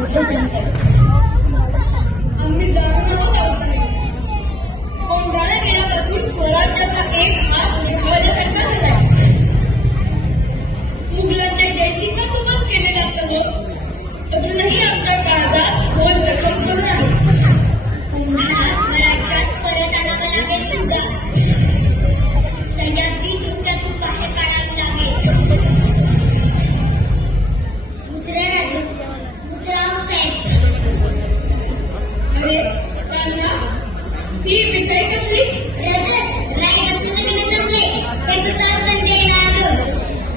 मोठे संकट. आम्ही जाणून आहोत साहेब. कोंढाणा गेल्यापासून स्वराज्याचा एक हात निखळल्यासारखा झालाय. मुघलांच्या जयसिंगासोबत केलेला तह अजूनही आमच्या काळजात खोल जखम करून आहे. कोंढाणा स्वराज्यात परत आणावं लागेल सुद्धा. सह्याद्री धोक्यातून बाहेर काढावी लागेल. अरे कांदा, ही मिठाई कसली?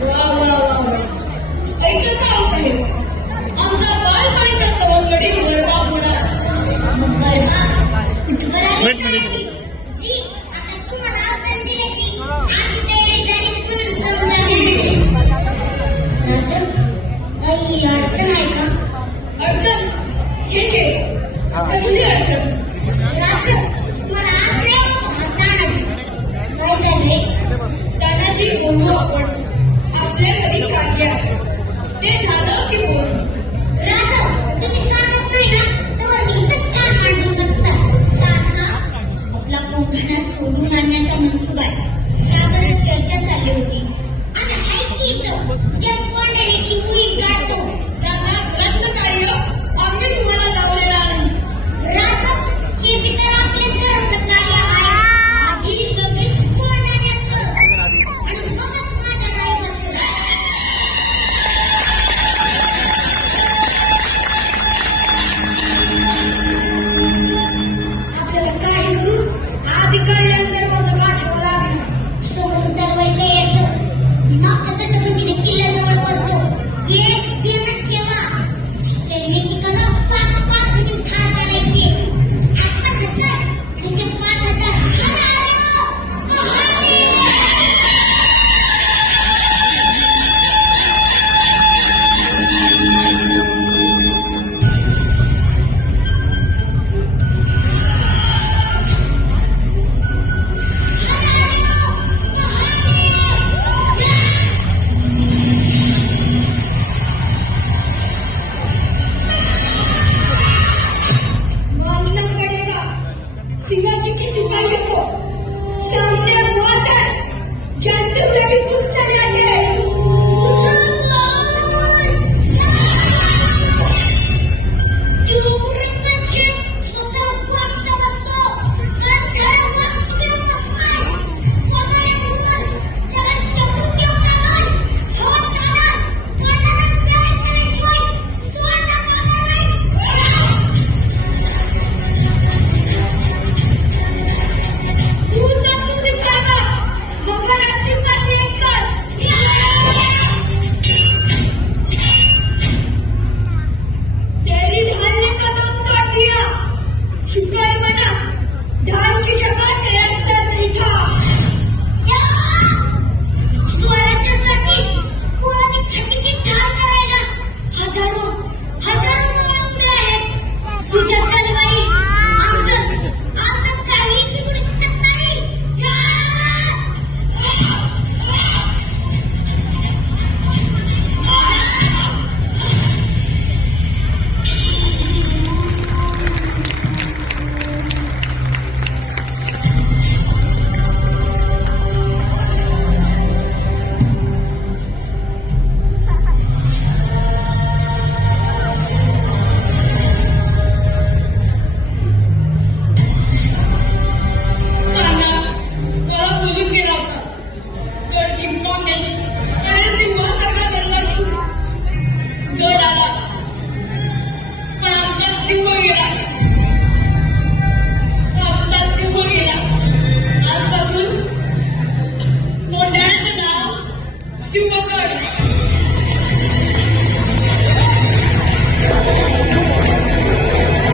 वा वा वा वा. ऐका का हो साहेब, आमचा बालपणीचा सवंगडी वर्गा होणार. अडचण आहे का? अडचण? छे छे, कसली अडचण? तानाजी बोलू आपण. आपल्या घरी कार्य आहे, ते झालं की बोलू.